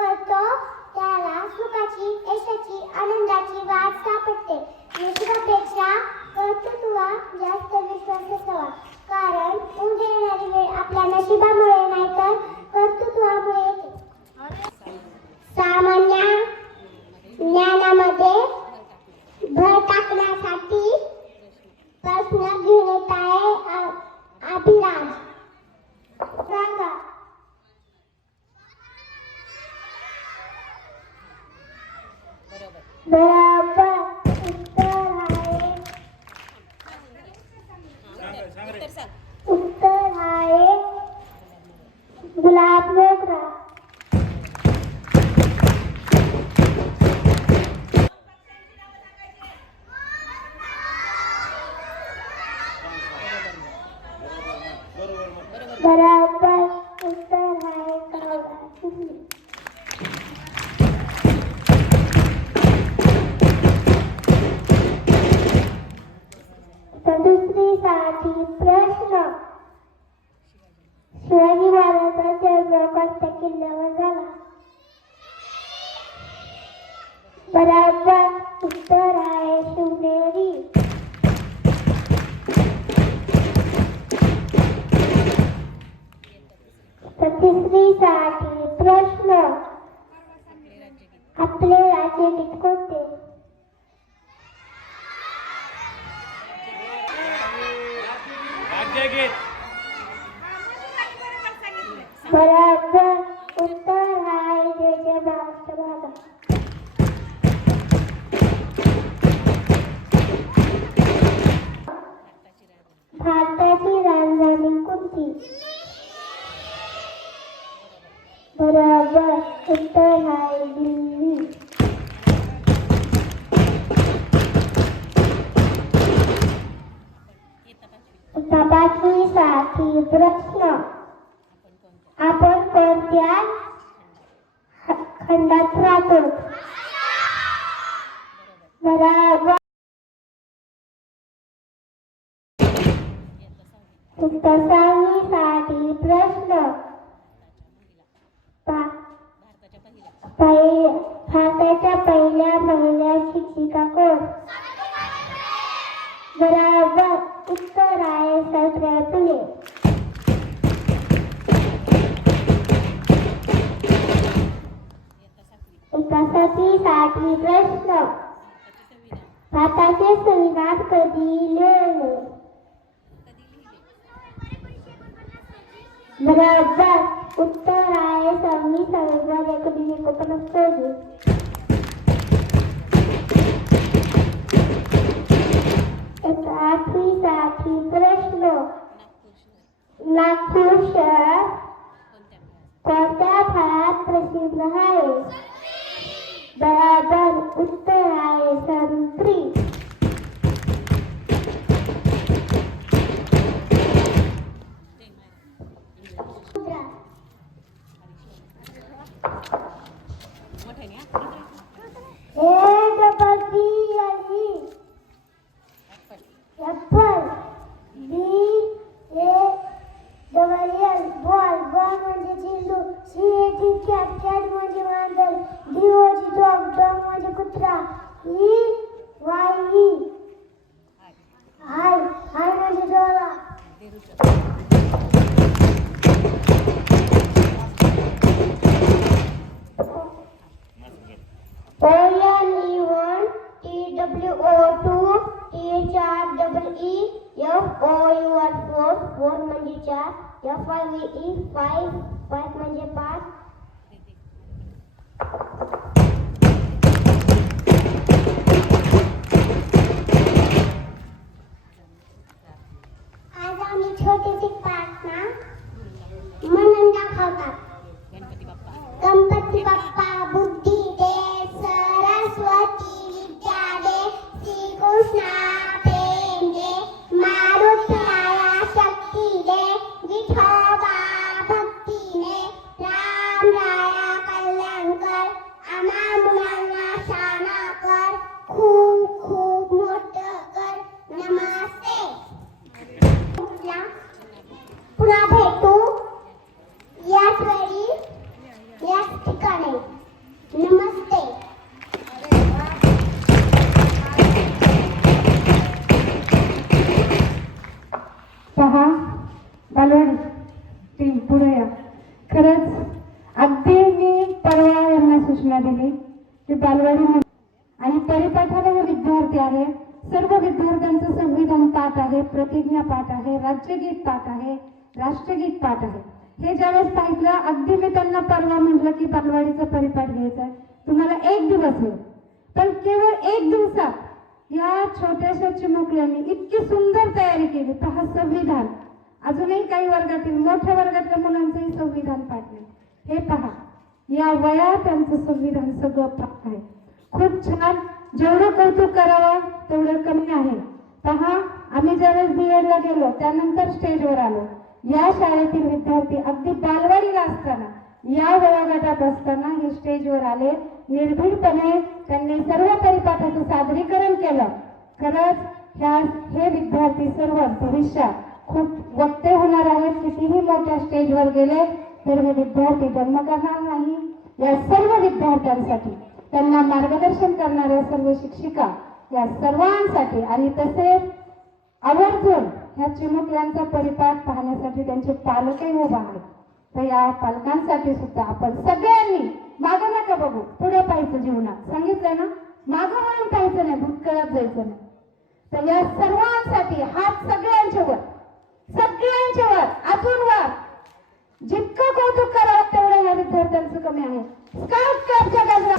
करतो त्याला सुखाची, यशाची, आनंदाची वाट सापडते. नशिबापेक्षा कर्तृत्वा जास्त विश्वास असावा, कारण उद्या येणारी वेळ आपल्या नशिबामुळे नाही तर कर्तृत्वामुळे येते. सामान्य ज्ञानामध्ये भर टाकण्यासाठी प्रश्न घेऊन येत आहे अभिराज. सांगा. बरोबर उत्तर आहे गुलाब मोगरा. बरोबर उत्तर आहे दुसरीसाठी प्रश्न. शिवाजी महाराजांचा जन्म कोणत्या किल्ल्यावर झाला? बरोबर उत्तर आहे शिवनेरी. तिसरीसाठी प्रश्न. आपले राज्यगीत कोणते? बरोबर उत्तर आहे जय जय महाराष्ट्र माझा. भारताची राजधानी कोणती? बरोबर उत्तर आहे दिल्ली. तपासणीसाठी प्रश्न. आपण कोणत्या खंडात राहतो? बरोबर. तपासणीसाठी प्रश्न. भारताच्या पहिल्या महिला शिक्षिका कोण? बरोबर उत्तर आहे सावित्रीबाई फुले. तपासणीसाठी प्रश्न. भारताचे संविधान कधी लिहिले? बरोबर उत्तर आहे 26 नोव्हेंबर 1949 रोजी. आठवीसाठी प्रश्न. नागपूर शहर कोणत्या फळात प्रसिद्ध आहे? बरोबर उत्तर आहे संत्री. एप्पल. BALL ball. बॉल म्हणजे चेंडू. CAT कॅट म्हणजे मांजर. DOG dog. डॉग म्हणजे कुत्रा. EYE हाय म्हणजे डोळा. ONE1 TWO2 THREEFOUR 4 म्हणजे 4. FIVE 5 म्हणजे 5. आज आम्ही छोटेसे प्रार्थना म्हणून दाखवतात. गणपती बाप्पा बुद्धी दे, सरस्वती विद्या दे, श्रीकृष्णा प्रेम दे, मारुतीला शक्ती दे, विठोबा भक्ती दे, राम राया कल्याण कर, आम्हा मुलांना शाना कर, खूप खूप मोठं कर. नमस्ते. पुन्हा भेटू याच वेळी याच ठिकाणी. बालवाडी टीम पुढे या. खरंच अगदी मी परवा यांना सूचना दिली की बालवाडी आणि परिपाठाला हे विद्यार्थी आहे. सर्व विद्यार्थ्यांचं संविधान पाठ आहे, प्रतिज्ञा पाठ आहे, राज्यगीत पाठ आहे, राष्ट्रगीत पाठ आहे. हे ज्यावेळेस पाहिलं अगदी मी त्यांना परवा म्हटलं की बालवाडीचा परिपाठ घ्यायचा आहे, तुम्हाला 1 दिवस होईल. पण केवळ 1 दिवसात या छोट्याशा चिमुकल्यांनी इतकी सुंदर तयारी केली. पहा संविधान, अजूनही काही वर्गातील मोठ्या वर्गातल्या मुलांचंही संविधान पाठ नाही. हे पहा या वयात त्यांचं संविधान सगळं पाठ आहे. खूप छान. जेवढं कौतुक करावं तेवढं कमी आहे. पहा आम्ही ज्यावेळेस BEd ला गेलो त्यानंतर स्टेजवर आलो. या शाळेतील विद्यार्थी अगदी बालवाडीला असताना या वयोगटात असताना हे स्टेजवर आले. निर्भीडपणे त्यांनी सर्व परिपाठाचं सादरीकरण केलं. खरंच हे विद्यार्थी सर्व भविष्यात खूप वक्ते होणार आहेत. कितीही मोठ्या स्टेजवर गेले तर हे विद्यार्थी जन्म करणार नाही. या सर्व विद्यार्थ्यांसाठी, त्यांना मार्गदर्शन करणाऱ्या सर्व शिक्षिका, या सर्वांसाठी आणि तसेच आवर्जून ह्या चिमुकल्यांचा परिपाठ पाहण्यासाठी त्यांचे पालकही उभा आहेत. तर या पालकांसाठी सुद्धा आपण सगळ्यांनी मागं नका बघू, पुढे पाहायचं जीवनात. सांगितलं ना, मागं वळून पाहायचं नाही, भूतकाळात जायचं नाही. तर या सर्वांसाठी हात सगळ्यांच्या वर, अजून वर. जितकं कौतुक करावं तेवढं या विद्यार्थ्यांचं कमी आहे. स्काउट क्लबच्या गजरा